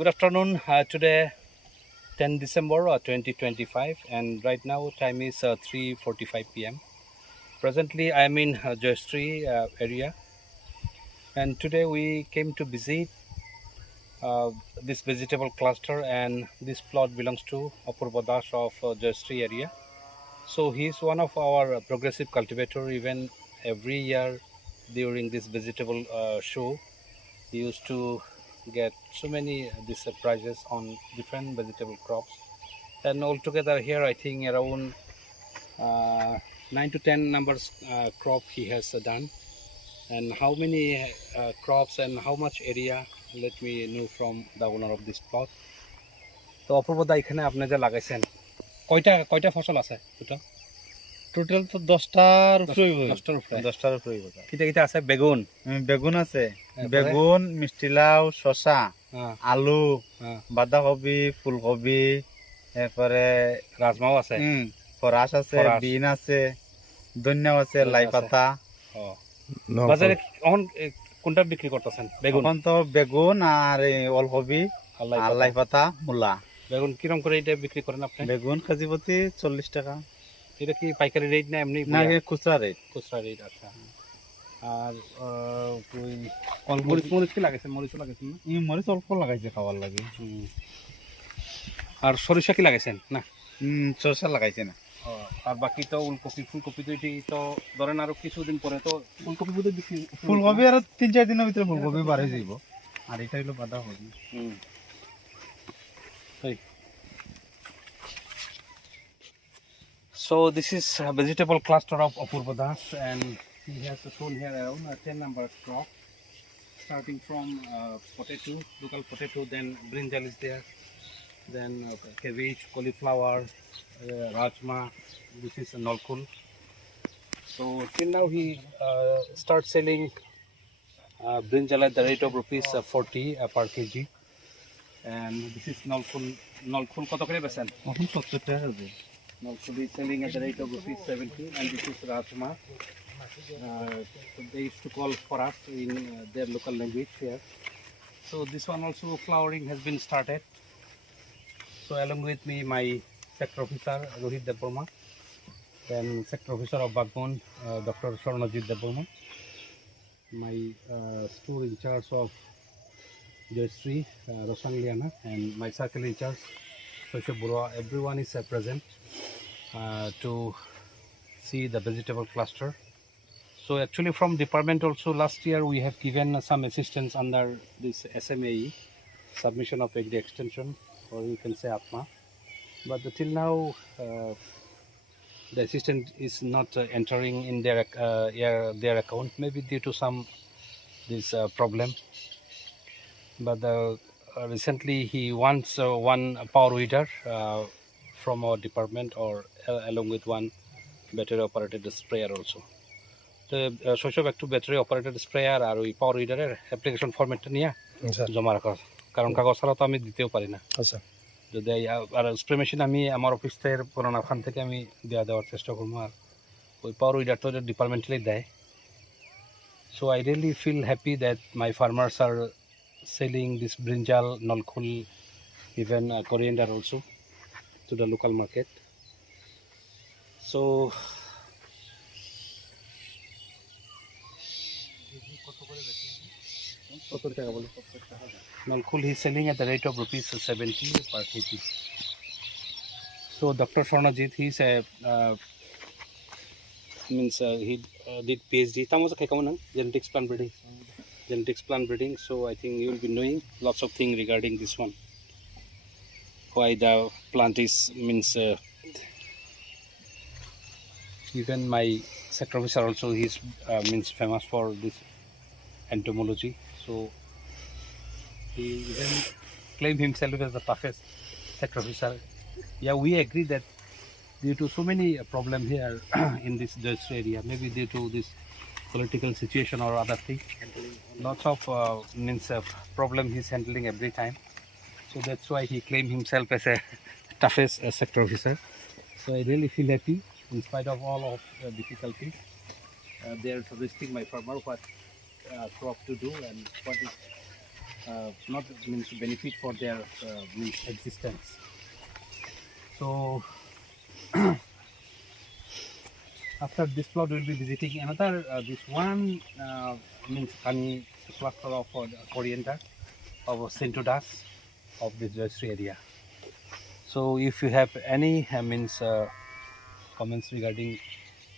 Good afternoon. Today, 10 December 2025, and right now time is 3:45 p.m. Presently, I am in Joystree area, and today we came to visit uh, this vegetable cluster, and this plot belongs to Apurva Das of Joystree area. So he is one of our progressive cultivator. Even every year during this vegetable show, he used to get so many these prizes on different vegetable crops. And altogether here, I think around 9 to 10 numbers crop he has done. And how many crops and how much area, let me know from the owner of this plot. তো অপূর্ব দা, এখানে আপনি যে লাগাইছেন কয়টা কয়টা ফসল আছে দুটো? টোটাল তো 10টার উপরে 10টার উপরে। 10টার উপরে কিটা কিটা আছে? বেগুন, বেগুন আছে, বেগুন, মিষ্টি লাউ, শসা, আলু, বাঁধাকপি, ফুলকপি, এরপরে রাজমাও আছে, ফরাস আছে, বিন আছে, ধনিয়া আছে, লাই পাতা। বাজারে এখন কোনটা বিক্রি করতেছেন? বেগুন। এখন তো বেগুন আর ওলকপি আর লাই পাতা, মূলা। বেগুন কিরকম করে এটা বিক্রি করেন আপনি? বেগুন কেজি প্রতি 40 টাকা। এটা কি পাইকারি রেট না এমনি? না, খুচরা রেট। খুচরা রেট, আচ্ছা। আর ওই মরিচ মরিচ কি লাগাইছেন? মরিচও লাগাইছেন না? মরিচ অল্প লাগাইছে খাবার লাগে। আর সরিষা কি লাগাইছেন? না, সরষা লাগাইছে না। আর বাকি তো উলকপি, ফুলকপি তো এটি তো ধরেন আরো কিছুদিন পরে তো ফুলকপি বোধহয় বিক্রি। ফুলকপি আর 3-4 দিনের ভিতরে ফুলকপি বাড়ে যাইব। আর এটা হলো বাঁধাকপি। So this is a vegetable cluster of Apurva Das, and he has shown here around 10 number crop, starting from potato, local potato, then brinjal is there, then cabbage, cauliflower, rajma. This is nolkul. So till now he starts selling brinjal at the rate of rupees 40 per kg, and this is nolkul. Nolkul কত করে বেচেন? এখন 70 টাকা হবে। Nolkul is selling at the rate of rupees 70, and this is rajma. They used to call for us in their local language here. So this one also flowering has been started. So along with me, my sector officer Rohit Debbarma, then sector officer of Bagmon, Dr. Swarnajit Debbarma, my store in charge of Joystree, Roshan Liana, and my circle in charge, Shosha Burua. Everyone is present to see the vegetable cluster. So actually from department also last year we have given some assistance under this SMAE, Submission of Agri Extension, or you can say ATMA. But till now the assistance is not entering in their account, maybe due to some this problem. But recently he wants one power weeder from our department, or along with one battery operated sprayer also. তো শৈশব একটু battery operated sprayer আর ওই পাওয়ার উইডারের application ফরম্যাটটা নিয়ে জমা রাখা, কারণ কাগজ ছাড়া তো আমি দিতেও পারি না। আচ্ছা, যদি আর স্প্রে মেশিন আমি আমার অফিস থেকে পুরানা খান থেকে আমি দেওয়ার চেষ্টা করবো, আর ওই পাওয়ার উইডার তো ডিপার্টমেন্টালি দেয়। So I really feel happy that my farmers are selling this brinjal, nolkul, even coriander also to the local market. So Nolkul he is selling at the rate of rupees 70 per kg. So Dr. Swarnajit, he is a he did PhD. Tamo sa kamu nang genetics plant breeding. Genetics plant breeding. So I think you will be knowing lots of things regarding this one. Why the plant is even my sector officer also, he is famous for this entomology. So he even claimed himself as the toughest sector officer. Yeah, we agree that due to so many problems here in this Joystree area, maybe due to this political situation or other thing, lots of problem he's handling every time. So that's why he claimed himself as a toughest sector officer. So I really feel happy in spite of all of the difficulties. They are suggesting my farmer what crop to do and what is not means benefit for their means existence. So after this plot, we'll be visiting another this one means honey cluster of coriander of Centrodas of this registry area. So if you have any means comments regarding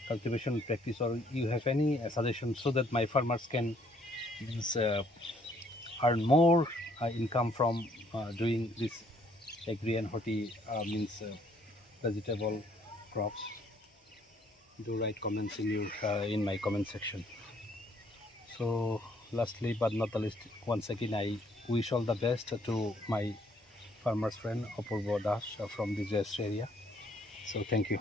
cultivation practice, or you have any suggestions so that my farmers can means, earn more income from doing this agri and horti means vegetable crops, do write comments in your in my comment section. So lastly but not the least, once again I wish all the best to my farmers friend Apurva Das from this area. So thank you.